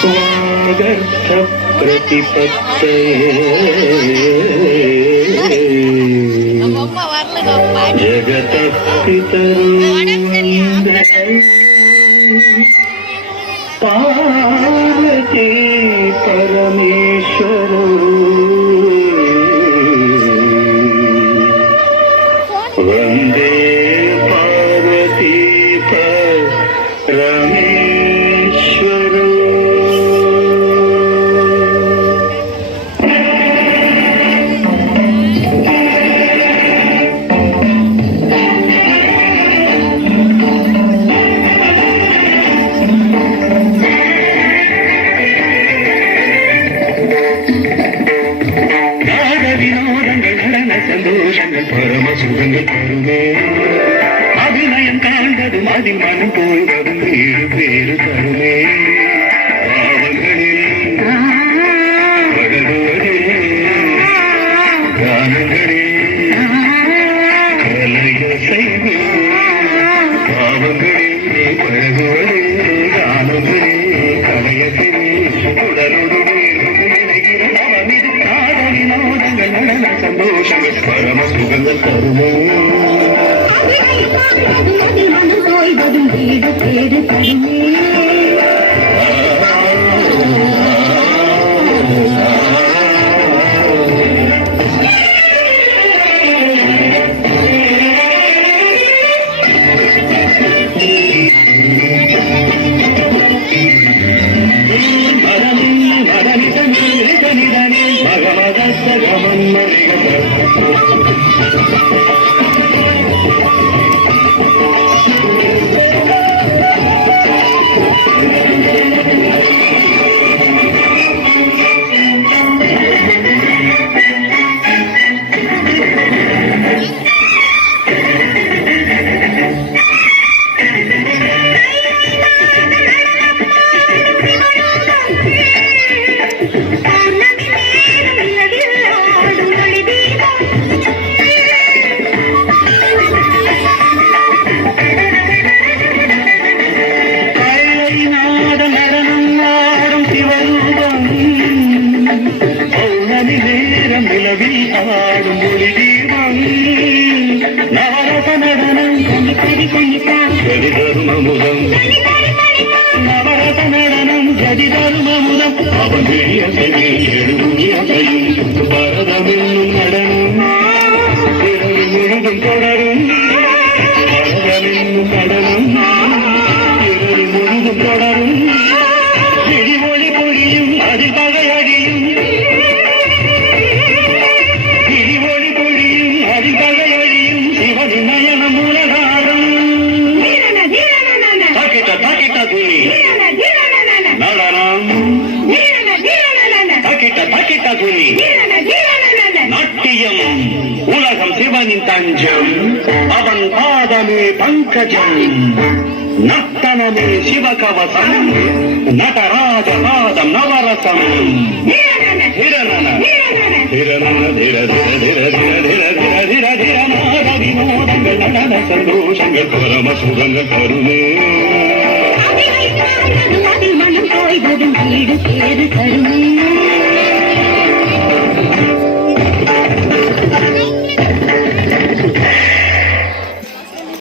स्वागर्थ प्रतिपत्तये जगतः पितरो पार्वती परमेश्वरो वन्दे पार्वती परमेश्वरो சந்தோஷங்கள் பரம சுகங்கள் தருமே அபிநயம் காண்பதும் அதில் மனம் போவதும் வேறு வேறு தருமே பாவங்களில் பழகுவதே கானங்களே கலைய செய்வே பாவங்களிலே பழகுவதே கானங்களே கலைய செய்வே உடலோடு நடன சந்தோஷங்கள் பரம சுகங்கள் தருமோ மனம் தோய்வதும் வீடு பேரு தருமே நவரச நடனம் ஜதிதருமமுதம் அவன் பரதமென்னும் நடனம் முழுதும் தொடரும் பரதமென்னும் நடனம் முழுதும் தொடரும் இடிமொழி பொழியும் அதில் பகையடியும் இடிமொழி பொழியும் அதில் பகையடியும் சிவனின் நயனம் உலகாரம் நாட்டியம் உலகம் சிவனின் தஞ்சம் அவன் பாதமே பங்கஜம் நர்த்தனமே சிவகவசம் நடராஜ பாதம் நவரசம் வினோதங்கள் நடன சந்தோஷங்கள் பரம சுகங்கள் தருமே மனம் போய்வதும் வீடு பேரு தருமே